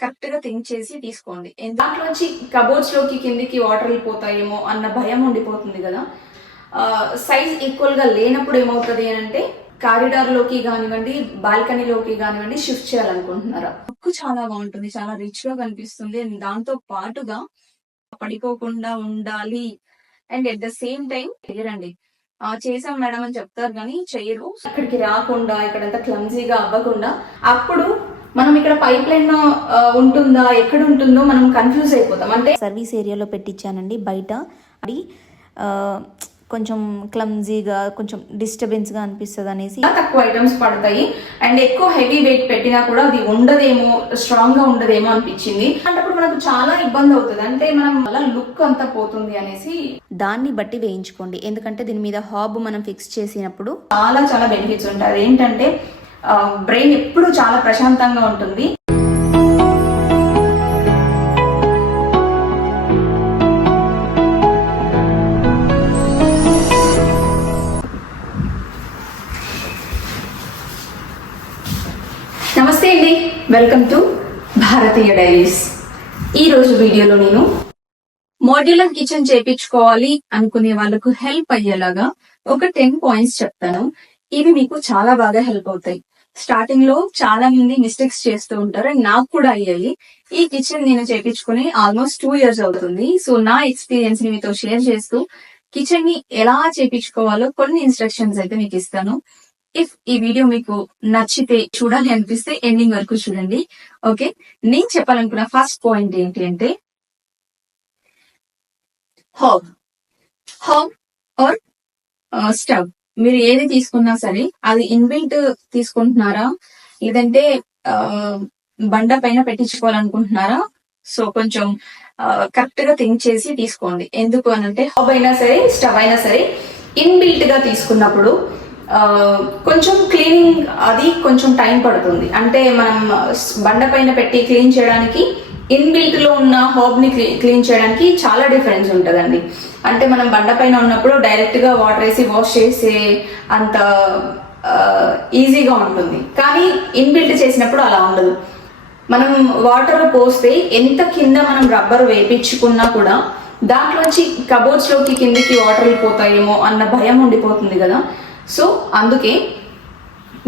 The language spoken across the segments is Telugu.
కరెక్ట్గా థింక్ చేసి తీసుకోండి. దాంట్లోంచి కబోర్డ్స్లోకి కిందికి వాటర్ వెళ్ళిపోతాయేమో అన్న భయం ఉండిపోతుంది కదా. సైజ్ ఈక్వల్గా లేనప్పుడు ఏమవుతుంది అని అంటే కారిడార్లోకి కానివ్వండి బాల్కనీలోకి కానివ్వండి షిఫ్ట్ చేయాలనుకుంటున్నారా? లుక్ చాలా బాగుంటుంది చాలా రిచ్గా కనిపిస్తుంది అండ్ దాంతో పాటుగా పడిపోకుండా ఉండాలి. And at the same time చేయరండి. చేసాం మేడం అని చెప్తారు కానీ చేయరు. అక్కడికి రాకుండా ఇక్కడంతా క్లమ్జీగా అవ్వకుండా అప్పుడు మనం ఇక్కడ పైప్ లైన్ ఉంటుందా ఎక్కడ ఉంటుందో మనం కన్ఫ్యూజ్ అయిపోతాం. అంటే సర్వీస్ ఏరియాలో పెట్టించానండి బయట. అది కొంచెం క్లమ్జీగా కొంచెం డిస్టర్బెన్స్గా అనిపిస్తుంది అనేసి. తక్కువ ఐటమ్స్ పడతాయి. అండ్ ఎక్కువ హెవీ వెయిట్ పెట్టినా కూడా అది ఉండదేమో స్ట్రాంగ్గా ఉండదేమో అనిపించింది. అంటే మనకు చాలా ఇబ్బంది అవుతుంది. అంటే మనం అలా లుక్ అంతా పోతుంది అనేసి. దాన్ని బట్టి వేయించుకోండి. ఎందుకంటే దీని మీద హాబ్ మనం ఫిక్స్ చేసినప్పుడు చాలా చాలా బెనిఫిట్స్ ఉంటాయి. అదేంటంటే బ్రెయిన్ ఎప్పుడు చాలా ప్రశాంతంగా ఉంటుంది. నమస్తే అండి. వెల్కమ్ టు భారతీయ డైరీస్ ఈ రోజు వీడియోలో నేను మోడ్యులర్ కిచెన్ చేపించుకోవాలి అనుకునే వాళ్ళకు హెల్ప్ అయ్యేలాగా ఒక టెన్ పాయింట్స్ చెప్తాను. ఇవి మీకు చాలా బాగా హెల్ప్ అవుతాయి. స్టార్టింగ్లో చాలా మంది మిస్టేక్స్ చేస్తూ ఉంటారు. అండ్ నాకు కూడా అయ్యాయి. ఈ కిచెన్ నేను చేపించుకుని ఆల్మోస్ట్ టూ ఇయర్స్ అవుతుంది. సో నా ఎక్స్పీరియన్స్ని మీతో షేర్ చేస్తూ కిచెన్ని ఎలా చేపించుకోవాలో కొన్ని ఇన్స్ట్రక్షన్స్ అయితే మీకు ఇస్తాను. ఇఫ్ ఈ వీడియో మీకు నచ్చితే చూడాలి అనిపిస్తే ఎండింగ్ వరకు చూడండి. ఓకే నేను చెప్పాలనుకున్న ఫస్ట్ పాయింట్ ఏంటి అంటే హాబ్ హాబ్ ఆర్ స్టవ్ మీరు ఏది తీసుకున్నా సరే అది ఇన్బిల్ట్ తీసుకుంటున్నారా? లేదంటే బండ పైన పెట్టించుకోవాలనుకుంటున్నారా? సో కొంచెం కరెక్ట్గా థింక్ చేసి తీసుకోండి. ఎందుకు అనంటే హబ్ అయినా సరే స్టవ్ అయినా సరే ఇన్బిల్ట్గా తీసుకున్నప్పుడు కొంచెం క్లీనింగ్ అది కొంచెం టైం పడుతుంది. అంటే మనం బండ పైన పెట్టి క్లీన్ చేయడానికి ఇన్బిల్ట్లో ఉన్న హాబ్ని క్లీన్ చేయడానికి చాలా డిఫరెన్స్ ఉంటుందండి. అంటే మనం బండ పైన ఉన్నప్పుడు డైరెక్ట్గా వాటర్ వేసి వాష్ చేసే అంత ఈజీగా ఉంటుంది. కానీ ఇన్బిల్ట్ చేసినప్పుడు అలా ఉండదు. మనం వాటర్ పోస్తే ఎంత కింద మనం రబ్బర్ వేపించుకున్నా కూడా దాంట్లోంచి కబోర్డ్స్లోకి కిందికి వాటర్ వెళ్ళిపోతాయేమో అన్న భయం ఉండిపోతుంది కదా. సో అందుకే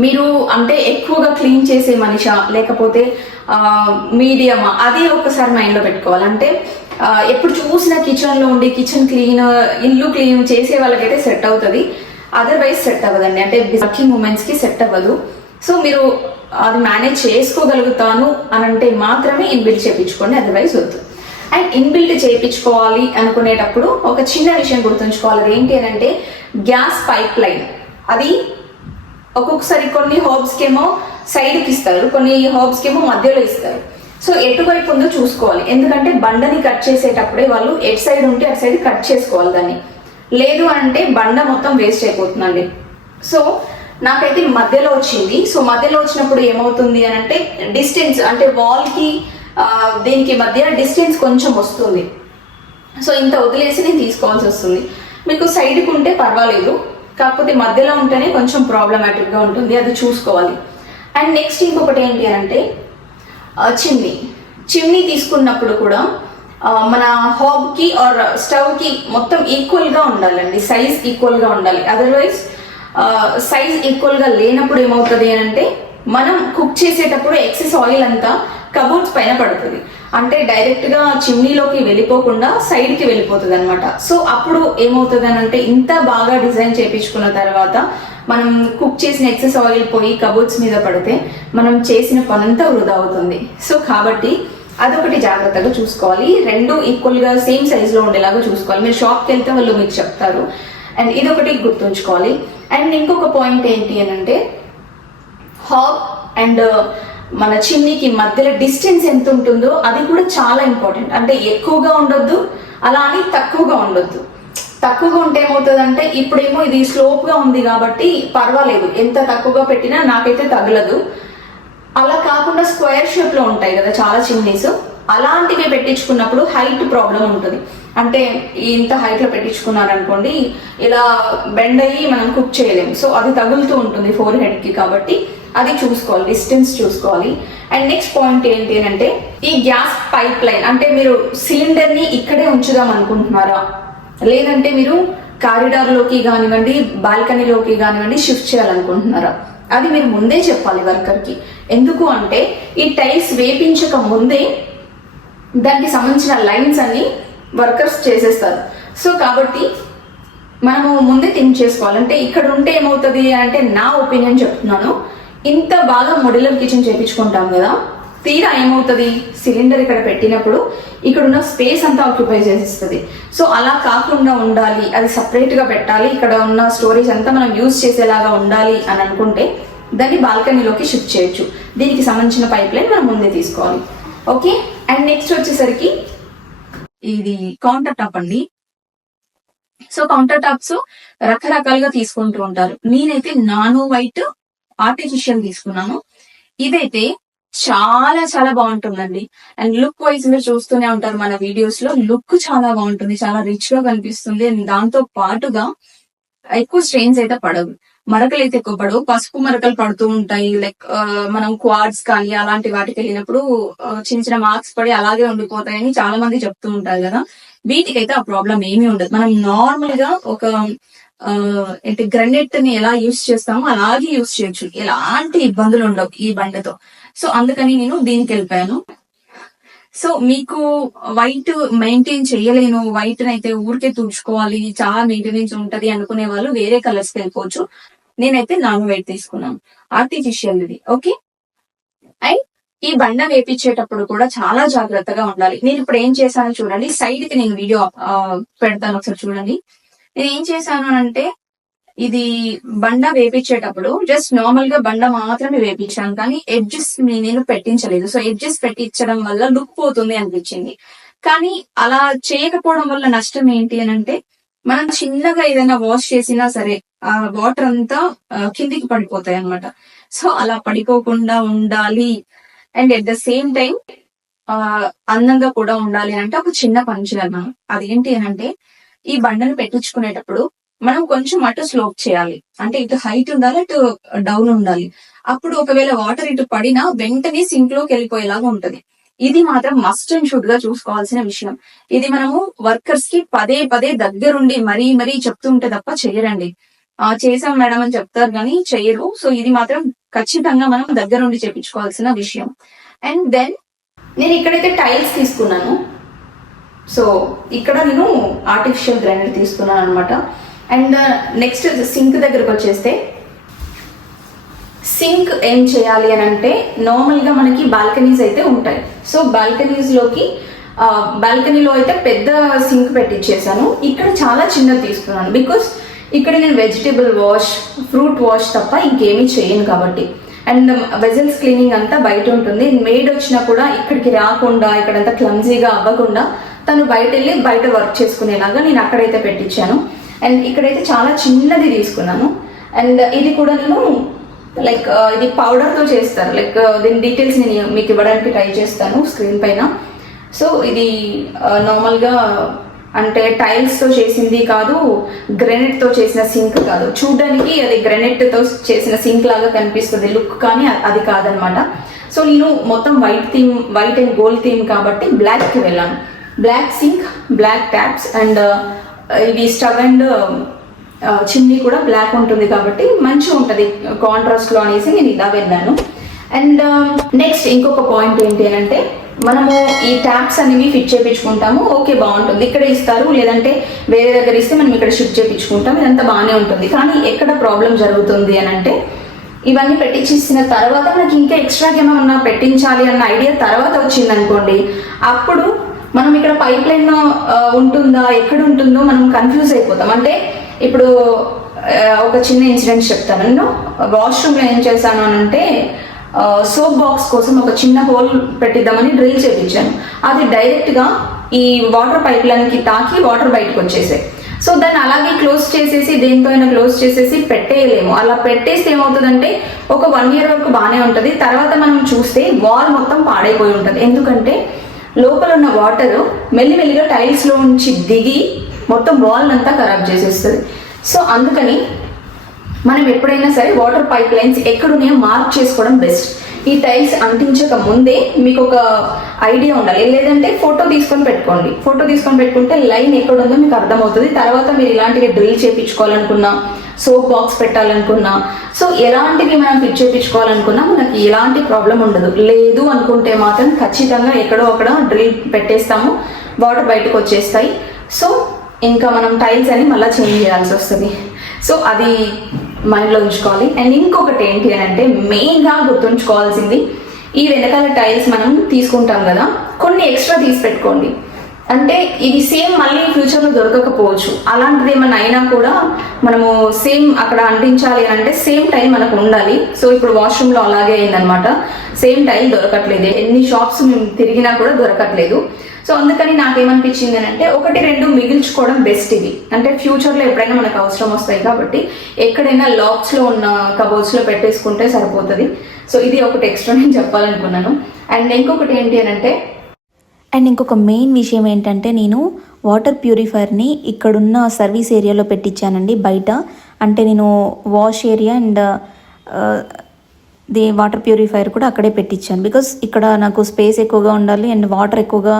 మీరు అంటే ఎక్కువగా క్లీన్ చేసే మనిషా లేకపోతే మీడియమా అది ఒకసారి మైండ్లో పెట్టుకోవాలి. అంటే ఎప్పుడు చూసిన కిచెన్లో ఉండి కిచెన్ క్లీన్ ఇల్లు క్లీన్ చేసే వాళ్ళకైతే సెట్ అవుతుంది. అదర్వైజ్ సెట్ అవ్వదండి. అంటే వర్కింగ్ ఉమెన్స్కి సెట్ అవ్వదు. సో మీరు అది మేనేజ్ చేసుకోగలుగుతాను అని అంటే మాత్రమే ఇన్బిల్ట్ చేయించుకోండి. అదర్వైజ్ వద్దు. అండ్ ఇన్బిల్ట్ చేయించుకోవాలి అనుకునేటప్పుడు ఒక చిన్న విషయం గుర్తుంచుకోవాలి. అది ఏంటి అని అంటే గ్యాస్ పైప్ లైన్. అది ఒక్కొక్కసారి కొన్ని హోబ్స్ కేమో సైడ్కి ఇస్తారు కొన్ని హోబ్స్ కేమో మధ్యలో ఇస్తారు. సో ఎటువైపు ఉందో చూసుకోవాలి. ఎందుకంటే బండని కట్ చేసేటప్పుడే వాళ్ళు ఎటు సైడ్ ఉంటే అటు సైడ్ కట్ చేసుకోవాలి దాన్ని. లేదు అంటే బండ మొత్తం వేస్ట్ అయిపోతుందండి. సో నాకైతే మధ్యలో వచ్చింది. సో మధ్యలో వచ్చినప్పుడు ఏమవుతుంది అని అంటే డిస్టెన్స్ అంటే వాల్కి దీనికి మధ్య డిస్టెన్స్ కొంచెం వస్తుంది. సో ఇంత వదిలేసి నేను తీసుకోవాల్సి వస్తుంది. మీకు సైడ్కి ఉంటే పర్వాలేదు. కాకపోతే మధ్యలో ఉంటేనే కొంచెం ప్రాబ్లమాటిక్గా ఉంటుంది అది చూసుకోవాలి. అండ్ నెక్స్ట్ ఇంకొకటి ఏంటి అని అంటే చిమ్నీ చిమ్నీ తీసుకున్నప్పుడు కూడా మన హాబ్కి ఆర్ స్టవ్కి మొత్తం ఈక్వల్గా ఉండాలండి సైజ్ ఈక్వల్గా ఉండాలి. అదర్వైజ్ సైజ్ ఈక్వల్గా లేనప్పుడు ఏమవుతుంది అని అంటే మనం కుక్ చేసేటప్పుడు ఎక్సెస్ ఆయిల్ అంతా కబోర్డ్స్ పైన పడుతుంది. అంటే డైరెక్ట్గా చిమ్నీలోకి వెళ్ళిపోకుండా సైడ్కి వెళ్ళిపోతుంది అనమాట సో అప్పుడు ఏమవుతుంది అని అంటే ఇంత బాగా డిజైన్ చేయించుకున్న తర్వాత మనం కుక్ చేసిన ఎక్సెస్ ఆయిల్ పోయి కబోర్డ్స్ మీద పడితే మనం చేసిన పనంతా వృధా అవుతుంది. సో కాబట్టి అదొకటి జాగ్రత్తగా చూసుకోవాలి. రెండు ఈక్వల్గా సేమ్ సైజ్లో ఉండేలాగా చూసుకోవాలి. మీరు షాప్కి వెళ్తే వాళ్ళు మీకు చెప్తారు. అండ్ ఇదొకటి గుర్తుంచుకోవాలి. అండ్ ఇంకొక పాయింట్ ఏంటి అని అంటే హాబ్ అండ్ మన చిమ్నీకి మధ్యలో డిస్టెన్స్ ఎంత ఉంటుందో అది కూడా చాలా ఇంపార్టెంట్. అంటే ఎక్కువగా ఉండొద్దు అలా అని తక్కువగా ఉండొద్దు. తక్కువగా ఉంటే ఏమవుతుందంటే ఇప్పుడేమో ఇది స్లోప్గా ఉంది కాబట్టి పర్వాలేదు. ఎంత తక్కువగా పెట్టినా నాకైతే తగలదు. అలా కాకుండా స్క్వేర్ షేప్లో ఉంటాయి కదా చాలా చిమ్నీస్ అలాంటివి పెట్టించుకున్నప్పుడు హైట్ ప్రాబ్లం ఉంటుంది. అంటే ఇంత హైట్లో పెట్టించుకున్నారనుకోండి ఇలా బెండ్ అయ్యి మనం కుక్ చేయలేము సో అది తగులుతూ ఉంటుంది ఫోర్ హెడ్కి కాబట్టి అది చూసుకోవాలి డిస్టెన్స్ చూసుకోవాలి. అండ్ నెక్స్ట్ పాయింట్ ఏంటి అని అంటే ఈ గ్యాస్ పైప్ లైన్ అంటే మీరు సిలిండర్ని ఇక్కడే ఉంచుదాం అనుకుంటున్నారా? లేదంటే మీరు కారిడార్లోకి కానివ్వండి బాల్కనీలోకి కానివ్వండి షిఫ్ట్ చేయాలనుకుంటున్నారా? అది మీరు ముందే చెప్పాలి వర్కర్కి. ఎందుకు అంటే ఈ టైల్స్ వేపించక ముందే దానికి సంబంధించిన లైన్స్ అన్ని వర్కర్స్ చేసేస్తారు. సో కాబట్టి మనము ముందే థింక్ చేసుకోవాలంటే ఇక్కడ ఉంటే ఏమవుతుంది అంటే నా ఒపీనియన్ చెప్తున్నాను. ఇంత బాగా మొడ్యులర్ కిచెన్ చేపించుకుంటాం కదా తీరా ఏమవుతుంది? సిలిండర్ ఇక్కడ పెట్టినప్పుడు ఇక్కడ ఉన్న స్పేస్ అంతా ఆక్యుపై చేసేస్తుంది. సో అలా కాకుండా ఉండాలి అది సపరేట్గా పెట్టాలి ఇక్కడ ఉన్న స్టోరేజ్ అంతా మనం యూజ్ చేసేలాగా ఉండాలి అని అనుకుంటే దాన్ని బాల్కనీలోకి షిఫ్ట్ చేయొచ్చు. దీనికి సంబంధించిన పైప్ లైన్ మనం ముందే తీసుకోవాలి. ఓకే అండ్ నెక్స్ట్ వచ్చేసరికి ఇది కౌంటర్ టాప్ అండి. సో కౌంటర్ టాప్స్ రకరకాలుగా తీసుకుంటూ ఉంటారు. నేనైతే నానో వైట్ ఆర్టిఫిషియల్ తీసుకున్నాను. ఇదైతే చాలా చాలా బాగుంటుందండి. అండ్ లుక్ వైజ్ మీరు చూస్తూనే ఉంటారు మన వీడియోస్లో లుక్ చాలా బాగుంటుంది చాలా రిచ్గా కనిపిస్తుంది. అండ్ దాంతో పాటుగా ఎక్కువ స్ట్రెయిన్స్ అయితే పడవు. మరకలు అయితే ఎక్కువ పడవు. పసుపు మరకలు పడుతూ ఉంటాయి. లైక్ మనం క్వాడ్స్ కానీ అలాంటి వాటికి వెళ్ళినప్పుడు చిన్న చిన్న మార్క్స్ పడి అలాగే ఉండిపోతాయని చాలా మంది చెప్తూ ఉంటారు కదా. వీటికైతే ఆ ప్రాబ్లం ఏమీ ఉండదు. మనం నార్మల్గా ఒక అంటే ఏంటి ని ఎలా యూస్ చేస్తామో అలాగే యూస్ చేయొచ్చు. ఎలాంటి ఇబ్బందులు ఉండవు ఈ బండతో. సో అందుకని నేను దీనికి వెళ్ళిపోయాను. సో మీకు వైట్ మెయింటైన్ చేయలేను. వైట్ అయితే ఊరికే తుడుచుకోవాలి చాలా మెయింటెనెన్స్ ఉంటది అనుకునే వాళ్ళు వేరే కలర్స్కి వెళ్ళిపోవచ్చు. నేనైతే నాన్ వైట్ తీసుకున్నాను. ఆర్టిఫిషియల్ ఇది ఓకే అండ్ ఈ బండ వేపించేటప్పుడు కూడా చాలా జాగ్రత్తగా ఉండాలి. నేను ఇప్పుడు ఏం చేశానో చూడండి. సైడ్కి నేను వీడియో ఆ, పెడతాను ఒకసారి చూడండి. నేను ఏం చేశాను అంటే ఇది బండ వేపించేటప్పుడు జస్ట్ నార్మల్గా బండ మాత్రమే వేపించాను కానీ ఎడ్జెస్ నేను పెట్టించలేదు. సో ఎడ్జెస్ పెట్టించడం వల్ల లుక్ పోతుంది అనిపించింది. కానీ అలా చేయకపోవడం వల్ల నష్టం ఏంటి అని అంటే మనం చిన్నగా ఏదైనా వాష్ చేసినా సరే ఆ వాటర్ అంతా కిందికి పడిపోతాయి అన్నమాట. సో అలా పడిపోకుండా ఉండాలి. And at the same time అందంగా కూడా ఉండాలి అంటే ఒక చిన్న పని అదేంటి అని అంటే ఈ బండను పెట్టించుకునేటప్పుడు మనం కొంచెం అటు స్లోప్ చేయాలి. అంటే ఇటు హైట్ ఉండాలి అటు డౌన్ ఉండాలి. అప్పుడు ఒకవేళ వాటర్ ఇటు పడినా వెంటనే సింక్లోకి వెళ్ళిపోయేలాగా ఉంటది. ఇది మాత్రం మస్ట్ అండ్ షుడ్గా చూసుకోవాల్సిన విషయం. ఇది మనము వర్కర్స్కి పదే పదే దగ్గరుండి మరీ మరీ చెప్తుంటే తప్ప చేయరండి. ఆ చేసాం మేడం అని చెప్తారు కానీ చేయరు. సో ఇది మాత్రం ఖచ్చితంగా మనం దగ్గరుండి చేపించుకోవాల్సిన విషయం. అండ్ దెన్ నేను ఇక్కడైతే టైల్స్ తీసుకున్నాను. సో ఇక్కడ నేను ఆర్టిఫిషియల్ గ్రైండర్ తీసుకున్నాను అనమాట అండ్ నెక్స్ట్ సింక్ దగ్గరకు వచ్చేస్తే సింక్ ఏం చేయాలి అని అంటే నార్మల్గా మనకి బాల్కనీస్ అయితే ఉంటాయి. సో బాల్కనీస్లోకి బాల్కనీలో అయితే పెద్ద సింక్ పెట్టించేసాను ఇక్కడ చాలా చిన్నది తీసుకున్నాను. బికాస్ ఇక్కడ నేను వెజిటేబుల్ వాష్ ఫ్రూట్ వాష్ తప్ప ఇంకేమీ చేయను కాబట్టి. అండ్ వెజల్స్ క్లీనింగ్ అంతా బయట ఉంటుంది. మేడ్ వచ్చినా కూడా ఇక్కడికి రాకుండా ఇక్కడంతా క్లమ్జీగా అవ్వకుండా తను బయట వెళ్ళి బయట వర్క్ చేసుకునేలాగా నేను అక్కడైతే పెట్టించాను. అండ్ ఇక్కడైతే చాలా చిన్నది తీసుకున్నాను. అండ్ ఇది కూడా నేను లైక్ uh, ఇది పౌడర్తో చేస్తారు. లైక్ uh, దీని డీటెయిల్స్ నేను మీకు ఇవ్వడానికి ట్రై చేస్తాను స్క్రీన్ పైన. సో ఇది uh, నార్మల్గా అంటే టైల్స్తో చేసింది కాదు గ్రెనైట్తో చేసిన సింక్ కాదు. చూడడానికి అది గ్రెనైట్తో చేసిన సింక్ లాగా కనిపిస్తుంది. లుక్ కానీ అది కాదనమాట. సో నేను మొత్తం white theme white and gold theme కాబట్టి బ్లాక్కి వెళ్ళాను. Black sink black taps and uh, ఇవి stove and um, uh, chimney కూడా బ్లాక్ ఉంటుంది కాబట్టి మంచిగా ఉంటుంది. కాంట్రాస్ట్లో అనేసి నేను ఇలా వెళ్ళాను. అండ్ um, నెక్స్ట్ ఇంకొక పాయింట్ ఏంటి అని అంటే మనము ఈ ట్యాప్స్ అనేవి ఫిట్ చేయించుకుంటాము ఓకే బాగుంటుంది. ఇక్కడ ఇస్తారు లేదంటే వేరే దగ్గర ఇస్తే మనం ఇక్కడ షిఫ్ట్ చేయించుకుంటాం ఇదంతా బాగానే ఉంటుంది. కానీ ఎక్కడ ప్రాబ్లం జరుగుతుంది అని అంటే ఇవన్నీ పెట్టించేసిన తర్వాత మనకి ఇంకా ఎక్స్ట్రాగా ఏమైనా పెట్టించాలి అన్న ఐడియా తర్వాత వచ్చింది అనుకోండి అప్పుడు మనం ఇక్కడ పైప్ లైన్ ఉంటుందా? ఎక్కడ ఉంటుందో మనం కన్ఫ్యూజ్ అయిపోతాం. అంటే ఇప్పుడు ఒక చిన్న ఇన్సిడెంట్ చెప్తాను. నేను వాష్రూమ్లో ఏం చేశాను అని అంటే సోప్ బాక్స్ కోసం ఒక చిన్న హోల్ పెట్టిద్దామని డ్రిల్ చేయించాను అది డైరెక్ట్గా ఈ వాటర్ పైప్ లైన్కి తాకి వాటర్ బయటకు వచ్చేసాయి. సో దాన్ని అలాగే క్లోజ్ చేసేసి దేంతో అయినా క్లోజ్ చేసేసి పెట్టేయలేము. అలా పెట్టేస్తే ఏమవుతుందంటే ఒక వన్ ఇయర్ వరకు బాగానే ఉంటుంది. తర్వాత మనం చూస్తే వాల్ మొత్తం పాడైపోయి ఉంటుంది. ఎందుకంటే లోపల ఉన్న వాటర్ మెల్లిమెల్లిగా టైల్స్లో నుంచి దిగి మొత్తం వాల్ అంతా ఖరాబ్ చేసేస్తుంది. సో అందుకని మనం ఎప్పుడైనా సరే వాటర్ పైప్ లైన్స్ ఎక్కడున్నాయో మార్క్ చేసుకోవడం బెస్ట్ ఈ టైల్స్ అంటించక ముందే మీకు ఒక ఐడియా ఉండాలి. లేదంటే ఫోటో తీసుకొని పెట్టుకోండి. ఫోటో తీసుకొని పెట్టుకుంటే లైన్ ఎక్కడ ఉందో మీకు అర్థమవుతుంది. తర్వాత మీరు ఇలాంటివి డ్రిల్ చేయించుకోవాలనుకున్నా సోప్ బాక్స్ పెట్టాలనుకున్నా. సో ఎలాంటివి మనం ఫిట్ చేయించుకోవాలనుకున్నా మనకి ఎలాంటి ప్రాబ్లం ఉండదు. లేదు అనుకుంటే మాత్రం ఖచ్చితంగా ఎక్కడో అక్కడ డ్రిల్ పెట్టేస్తాము. వాటర్ బయటకు వచ్చేస్తాయి. సో ఇంకా మనం టైల్స్ అని మళ్ళీ చేంజ్ చేయాల్సి వస్తుంది. సో అది మైండ్లో ఉంచుకోవాలి. అండ్ ఇంకొకటి ఏంటి అని అంటే మెయిన్గా గుర్తుంచుకోవాల్సింది ఈ వెనకాల టైల్స్ మనం తీసుకుంటాం కదా కొన్ని ఎక్స్ట్రా తీసి పెట్టుకోండి. అంటే ఇది సేమ్ మళ్ళీ ఫ్యూచర్లో దొరకకపోవచ్చు. అలాంటిది ఏమైనా అయినా కూడా మనము సేమ్ అక్కడ అంటించాలి అని అంటే సేమ్ టైం మనకు ఉండాలి. సో ఇప్పుడు వాష్రూమ్లో అలాగే అయిందనమాట సేమ్ టైం దొరకట్లేదు. ఎన్ని షాప్స్ మేము తిరిగినా కూడా దొరకట్లేదు. సో అందుకని నాకేమనిపించింది అని అంటే ఒకటి రెండు మిగిల్చుకోవడం బెస్ట్ ఇది. అంటే ఫ్యూచర్లో ఎప్పుడైనా మనకు అవసరం వస్తాయి కాబట్టి ఎక్కడైనా లాక్స్లో ఉన్న కబోర్డ్స్లో పెట్టేసుకుంటే సరిపోతుంది. సో ఇది ఒకటి ఎక్స్ట్రా నేను చెప్పాలనుకున్నాను. అండ్ ఇంకొకటి ఏంటి అని అంటే అండ్ ఇంకొక మెయిన్ విషయం ఏంటంటే నేను వాటర్ ప్యూరిఫైర్ని ఇక్కడున్న సర్వీస్ ఏరియాలో పెట్టించానండి బయట. అంటే నేను wash area and the water purifier కూడా అక్కడే పెట్టించాను బికాస్ ఇక్కడ నాకు స్పేస్ ఎక్కువగా ఉండాలి అండ్ వాటర్ ఎక్కువగా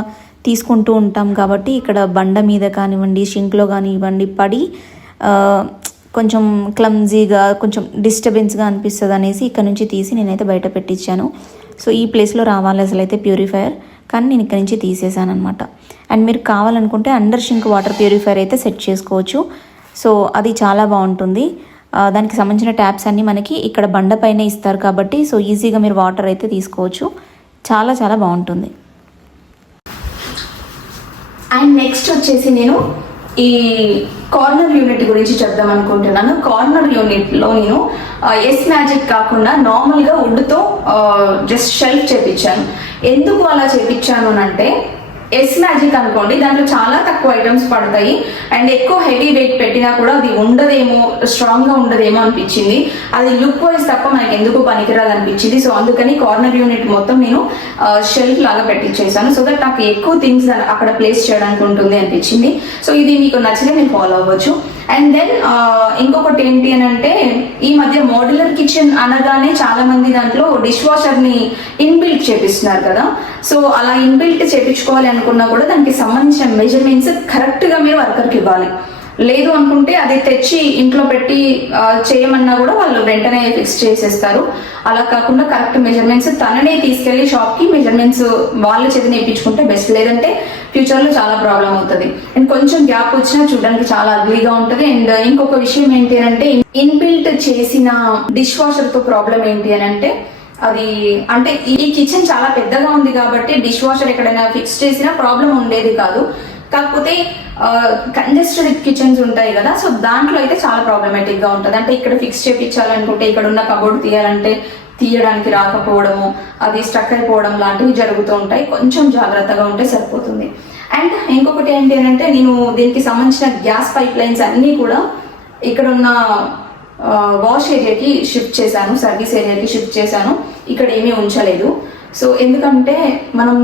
తీసుకుంటూ ఉంటాం కాబట్టి ఇక్కడ బండ మీద కానివ్వండి షింక్లో కానివ్వండి పడి కొంచెం క్లమ్జీగా కొంచెం డిస్టర్బెన్స్గా అనిపిస్తుంది అనేసి ఇక్కడ నుంచి తీసి నేనైతే బయట పెట్టించాను సో ఈ ప్లేస్లో రావాలి అసలు అయితే ప్యూరిఫైయర్. కానీ నేను ఇక్కడ నుంచి తీసేసాను అనమాట అండ్ మీరు కావాలనుకుంటే అండర్ షింక్ వాటర్ ప్యూరిఫైయర్ అయితే సెట్ చేసుకోవచ్చు. సో అది చాలా బాగుంటుంది. దానికి సంబంధించిన ట్యాప్స్ అన్నీ మనకి ఇక్కడ బండపైనే ఇస్తారు కాబట్టి సో ఈజీగా మీరు వాటర్ అయితే తీసుకోవచ్చు. చాలా చాలా బాగుంటుంది. అండ్ నెక్స్ట్ వచ్చేసి నేను ఈ కార్నర్ యూనిట్ గురించి చెప్దాం అనుకుంటున్నాను. కార్నర్ యూనిట్లో నేను ఎస్ మ్యాజిక్ కాకుండా నార్మల్గా గా జస్ట్ షెల్ఫ్ చేపించాను. ఎందుకు అలా చేపించాను అని అంటే ఎస్ మ్యాజిక్ అనుకోండి దాంట్లో చాలా తక్కువ ఐటమ్స్ పడతాయి. అండ్ ఎక్కువ హెవీ వెయిట్ పెట్టినా కూడా అది ఉండదేమో స్ట్రాంగ్గా ఉండదేమో అనిపించింది. అది లుక్ వైజ్ తప్ప మనకి ఎందుకు పనికిరాదు అనిపించింది. సో అందుకని కార్నర్ యూనిట్ మొత్తం నేను షెల్ఫ్ లాగా పెట్టించేసాను సో దట్ నాకు ఎక్కువ థింగ్స్ అక్కడ ప్లేస్ చేయడానికి ఉంటుంది అనిపించింది. సో ఇది మీకు నచ్చితే మీరు ఫాలో అవ్వచ్చు. అండ్ దెన్ uh, ఇంకొకటి ఏంటి అని అంటే ఈ మధ్య మోడ్యులర్ కిచెన్ అనగానే చాలా మంది దాంట్లో డిష్ వాషర్ని ఇన్బిల్ట్ చేపిస్తున్నారు కదా. సో అలా ఇన్బిల్ట్ చేపించుకోవాలి అనుకున్నా కూడా దానికి సంబంధించిన మెజర్మెంట్స్ కరెక్ట్గా మీరు వర్కర్కి ఇవ్వాలి. లేదు అనుకుంటే అది తెచ్చి ఇంట్లో పెట్టి చేయమన్నా కూడా వాళ్ళు వెంటనే ఫిక్స్ చేసేస్తారు. అలా కాకుండా కరెక్ట్ మెజర్మెంట్స్ తననే తీసుకెళ్ళి షాప్కి మెజర్మెంట్స్ వాళ్ళ చేతి నేర్పించుకుంటే బెస్ట్. లేదంటే ఫ్యూచర్లో చాలా ప్రాబ్లం అవుతుంది. అండ్ కొంచెం గ్యాప్ వచ్చినా చూడడానికి చాలా అగ్లీగా ఉంటుంది. అండ్ uh, ఇంకొక విషయం ఏంటి అని అంటే ఇన్బిల్ట్ చేసిన డిష్ వాషర్తో ప్రాబ్లం ఏంటి అని అంటే అది అంటే ఈ కిచెన్ చాలా పెద్దగా ఉంది కాబట్టి డిష్ వాషర్ ఎక్కడైనా ఫిక్స్ చేసినా ప్రాబ్లం ఉండేది కాదు. కాకపోతే uh, కంజెస్టెడ్ కిచెన్స్ ఉంటాయి కదా సో దాంట్లో అయితే చాలా ప్రాబ్లమేటిక్గా ఉంటుంది. అంటే ఇక్కడ ఫిక్స్ చేయించాలనుకుంటే ఇక్కడ ఉన్న కబోర్డ్ తీయాలంటే తీయడానికి రాకపోవడము అది స్ట్రక్ అయిపోవడం లాంటివి జరుగుతూ ఉంటాయి. కొంచెం జాగ్రత్తగా ఉంటే సరిపోతుంది. అండ్ ఇంకొకటి ఏంటి అంటే నేను దీనికి సంబంధించిన గ్యాస్ పైప్ లైన్స్ అన్నీ కూడా ఇక్కడ ఉన్న వాష్ ఏరియాకి షిఫ్ట్ చేశాను. సర్వీస్ ఏరియాకి షిఫ్ట్ చేశాను. ఇక్కడ ఏమీ ఉంచలేదు. సో ఎందుకంటే మనం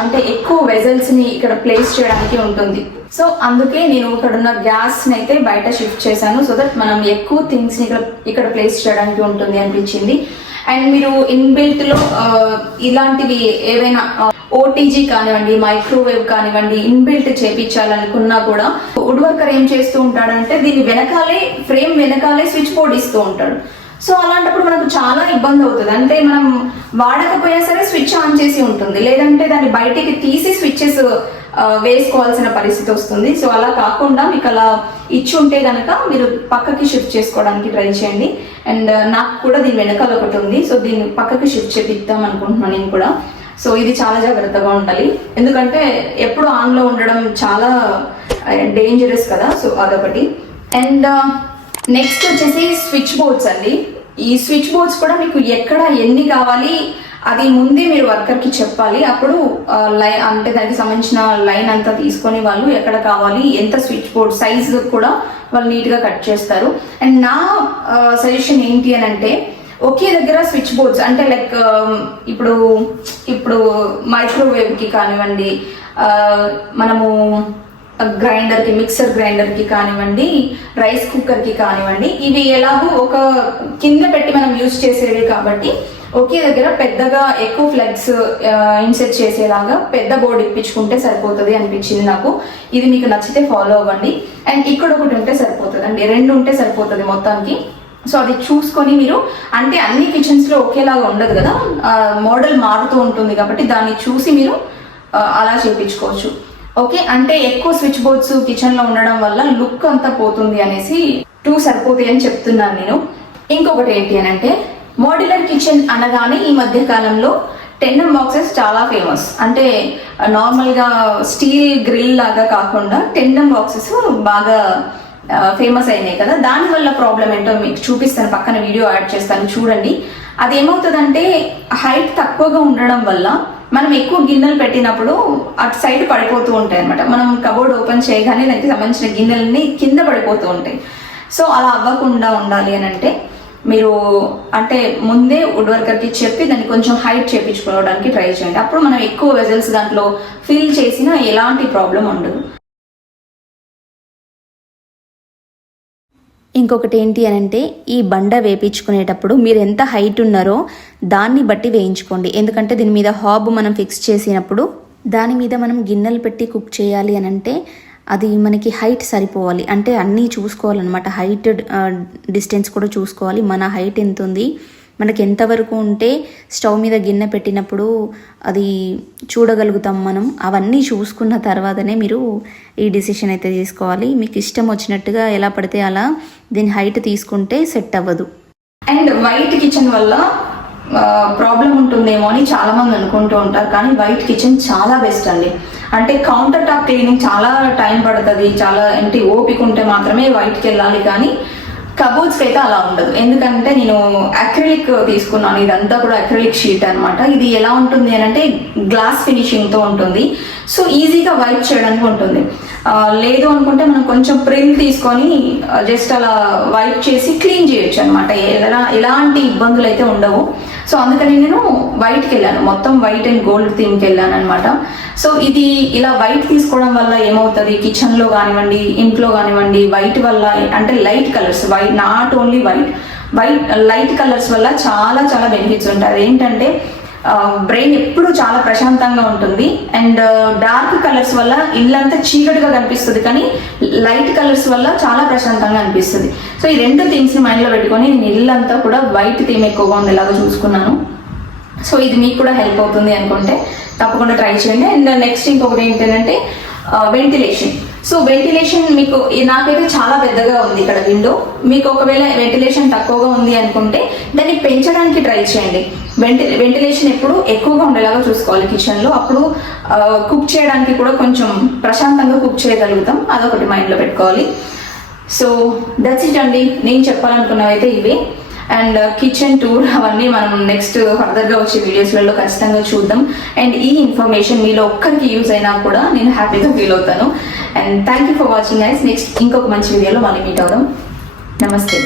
అంటే ఎక్కువ వెజల్స్ని ఇక్కడ ప్లేస్ చేయడానికి ఉంటుంది. సో అందుకే నేను ఇక్కడ ఉన్న గ్యాస్ని అయితే బయట షిఫ్ట్ చేశాను సో దట్ మనం ఎక్కువ థింగ్స్ని ఇక్కడ ఇక్కడ ప్లేస్ చేయడానికి ఉంటుంది అనిపించింది. అండ్ మీరు ఇన్బిల్ట్లో ఇలాంటివి ఏవైనా ఓటీజీ కానివ్వండి మైక్రోవేవ్ కానివ్వండి ఇన్బిల్ట్ చేపించాలనుకున్నా కూడా వుడ్ వర్కర్ ఏం చేస్తూ ఉంటాడంటే దీని వెనకాలే ఫ్రేమ్ వెనకాలే స్విచ్ బోర్డ్ ఇస్తూ ఉంటాడు. సో అలాంటప్పుడు మనకు చాలా ఇబ్బంది అవుతుంది. అంటే మనం వాడకపోయినా సరే స్విచ్ ఆన్ చేసి ఉంటుంది. లేదంటే దాన్ని బయటికి తీసి స్విచ్చెస్ వేసుకోవాల్సిన పరిస్థితి వస్తుంది. సో అలా కాకుండా మీకు అలా ఇచ్చి ఉంటే కనుక మీరు పక్కకి షిఫ్ట్ చేసుకోవడానికి ట్రై చేయండి. అండ్ నాకు కూడా దీని వెనకాల ఒకటి ఉంది. సో దీన్ని పక్కకి షిఫ్ట్ చేపిద్దాం అనుకుంటున్నాను నేను కూడా. సో ఇది చాలా జాగ్రత్తగా ఉండాలి. ఎందుకంటే ఎప్పుడు ఆన్లో ఉండడం చాలా డేంజరస్ కదా. సో అదొకటి. అండ్ నెక్స్ట్ వచ్చేసి స్విచ్ బోర్డ్స్ అండి. ఈ స్విచ్ బోర్డ్స్ కూడా మీకు ఎక్కడ ఎన్ని కావాలి అది ముందే మీరు వర్కర్కి చెప్పాలి. అప్పుడు లైన్ అంటే దానికి సంబంధించిన లైన్ అంతా తీసుకొని వాళ్ళు ఎక్కడ కావాలి ఎంత స్విచ్ బోర్డ్ సైజ్ కూడా వాళ్ళు నీట్గా కట్ చేస్తారు. అండ్ నా సజెషన్ ఏంటి అని అంటే ఒకే దగ్గర స్విచ్ బోర్డ్స్ అంటే లైక్ ఇప్పుడు ఇప్పుడు మైక్రోవేవ్కి కానివ్వండి మనము గ్రైండర్కి మిక్సర్ గ్రైండర్కి కానివ్వండి రైస్ కుక్కర్కి కానివ్వండి ఇవి ఎలాగో ఒక కింద పెట్టి మనం యూజ్ చేసేవి కాబట్టి ఒకే దగ్గర పెద్దగా ఎక్కువ ఫ్లెగ్స్ ఇన్సెట్ చేసేలాగా పెద్ద బోర్డు ఇప్పించుకుంటే సరిపోతుంది అనిపించింది నాకు. ఇది మీకు నచ్చితే ఫాలో అవ్వండి. అండ్ ఇక్కడ ఒకటి ఉంటే సరిపోతుంది అండి రెండు ఉంటే సరిపోతుంది మొత్తానికి. సో అది చూసుకొని మీరు అంటే అన్ని కిచెన్స్లో ఒకేలాగా ఉండదు కదా? మోడల్ మారుతూ ఉంటుంది కాబట్టి దాన్ని చూసి మీరు అలా చేపించుకోవచ్చు. ఓకే అంటే ఎక్కువ స్విచ్ బోర్డ్స్ కిచెన్లో ఉండడం వల్ల లుక్ అంతా పోతుంది అనేసి టూ సరిపోతాయి అని చెప్తున్నాను నేను. ఇంకొకటి ఏంటి అని అంటే మోడ్యులర్ కిచెన్ అనగానే ఈ మధ్య కాలంలో టెండమ్ బాక్సెస్ చాలా ఫేమస్ అంటే నార్మల్గా స్టీల్ గ్రిల్ లాగా కాకుండా టెండమ్ బాక్సెస్ బాగా ఫేమస్ అయినాయి కదా. దానివల్ల ప్రాబ్లం ఏంటో మీకు చూపిస్తాను. పక్కన వీడియో యాడ్ చేస్తాను. చూడండి. అది ఏమవుతుందంటే హైట్ తక్కువగా ఉండడం వల్ల మనం ఎక్కువ గిన్నెలు పెట్టినప్పుడు అటు సైడ్ పడిపోతూ ఉంటాయి అనమాట మనం కబోర్డ్ ఓపెన్ చేయగానే దానికి సంబంధించిన గిన్నెలన్నీ కింద పడిపోతూ ఉంటాయి. సో అలా అవ్వకుండా ఉండాలి అని అంటే మీరు అంటే ముందే వుడ్ వర్కర్కి చెప్పి దాన్ని కొంచెం హైట్ చేపించుకోవడానికి ట్రై చేయండి. అప్పుడు మనం ఎక్కువ వెజల్స్ దాంట్లో ఫిల్ చేసినా ఎలాంటి ప్రాబ్లం ఉండదు. ఇంకొకటి ఏంటి అని అంటే ఈ బండ వేపించుకునేటప్పుడు మీరు ఎంత హైట్ ఉన్నారో దాన్ని బట్టి వేయించుకోండి. ఎందుకంటే దీని మీద హాబ్ మనం ఫిక్స్ చేసినప్పుడు దాని మీద మనం గిన్నెలు పెట్టి కుక్ చేయాలి అని అంటే అది మనకి హైట్ సరిపోవాలి. అంటే అన్నీ చూసుకోవాలన్నమాట. హైట్ డిస్టెన్స్ కూడా చూసుకోవాలి. మన హైట్ ఎంత ఉంది? మనకి ఎంతవరకు ఉంటే స్టవ్ మీద గిన్నె పెట్టినప్పుడు అది చూడగలుగుతాం మనం. అవన్నీ చూసుకున్న తర్వాతనే మీరు ఈ డిసిషన్ అయితే తీసుకోవాలి. మీకు ఇష్టం వచ్చినట్టుగా ఎలా పడితే అలా దీని హైట్ తీసుకుంటే సెట్ అవ్వదు. అండ్ వైట్ కిచెన్ వల్ల ప్రాబ్లం ఉంటుందేమో అని చాలామంది అనుకుంటూ ఉంటారు. కానీ వైట్ కిచెన్ చాలా బెస్ట్ అండి. అంటే కౌంటర్ టాప్ క్లీనింగ్ చాలా టైం పడుతుంది. చాలా ఏంటి ఓపిక ఉంటే మాత్రమే వైట్కి వెళ్ళాలి. కానీ కబోర్డ్స్కి అయితే అలా ఉండదు. ఎందుకంటే నేను అక్రిలిక్ తీసుకున్నాను. ఇదంతా కూడా అక్రిలిక్ షీట్ అనమాట ఇది ఎలా ఉంటుంది అని అంటే గ్లాస్ ఫినిషింగ్తో ఉంటుంది. సో ఈజీగా వైప్ చేయడానికి ఉంటుంది. లేదు అనుకుంటే మనం కొంచెం ప్రింట్ తీసుకొని జస్ట్ అలా వైప్ చేసి క్లీన్ చేయొచ్చు అనమాట ఎలా ఎలాంటి ఇబ్బందులు అయితే ఉండవు. సో అందుకని నేను వైట్కి వెళ్ళాను మొత్తం వైట్ అండ్ గోల్డ్ థీమ్కి వెళ్ళాను అనమాట సో ఇది ఇలా వైట్ తీసుకోవడం వల్ల ఏమవుతుంది? కిచెన్లో కానివ్వండి ఇంట్లో కానివ్వండి వైట్ వల్ల అంటే light colours white not only white white light colours వల్ల చాలా చాలా బెనిఫిట్స్ ఉంటాయి. అదేంటంటే బ్రెయిన్ ఎప్పుడు చాలా ప్రశాంతంగా ఉంటుంది. అండ్ డార్క్ కలర్స్ వల్ల ఇల్లంతా చీకటిగా కనిపిస్తుంది. కానీ లైట్ కలర్స్ వల్ల చాలా ప్రశాంతంగా అనిపిస్తుంది. సో ఈ రెండు థింగ్స్ని మైండ్లో పెట్టుకొని నేను ఇల్లంతా కూడా వైట్ థీమ్ ఎక్కువగా ఉండేలాగా చూసుకున్నాను. సో ఇది మీకు కూడా హెల్ప్ అవుతుంది అనుకుంటే తప్పకుండా ట్రై చేయండి. అండ్ నెక్స్ట్ ఇంకొకటి ఏంటంటే వెంటిలేషన్ సో వెంటిలేషన్ మీకు నాకైతే చాలా పెద్దగా ఉంది ఇక్కడ విండో. మీకు ఒకవేళ వెంటిలేషన్ తక్కువగా ఉంది అనుకుంటే దాన్ని పెంచడానికి ట్రై చేయండి. వెంటి వెంటిలేషన్ ఎప్పుడు ఎక్కువగా ఉండేలాగా చూసుకోవాలి కిచెన్లో. అప్పుడు కుక్ చేయడానికి కూడా కొంచెం ప్రశాంతంగా కుక్ చేయగలుగుతాం. అదొకటి మైండ్లో పెట్టుకోవాలి. సో దట్స్ ఇట్ అండి. నేను చెప్పాలనుకున్నవి అయితే ఇవే. అండ్ కిచెన్ టూర్ అవన్నీ మనం నెక్స్ట్ ఫర్దర్గా వచ్చే వీడియోస్లలో ఖచ్చితంగా చూద్దాం. అండ్ ఈ ఇన్ఫర్మేషన్ మీలో ఒక్కరికి యూజ్ అయినా కూడా నేను హ్యాపీగా ఫీల్ అవుతాను. And thank you for watching ice next ఇంకొక మంచి వీడియోలో మళ్ళీ మీట్ అవుదాం. నమస్తే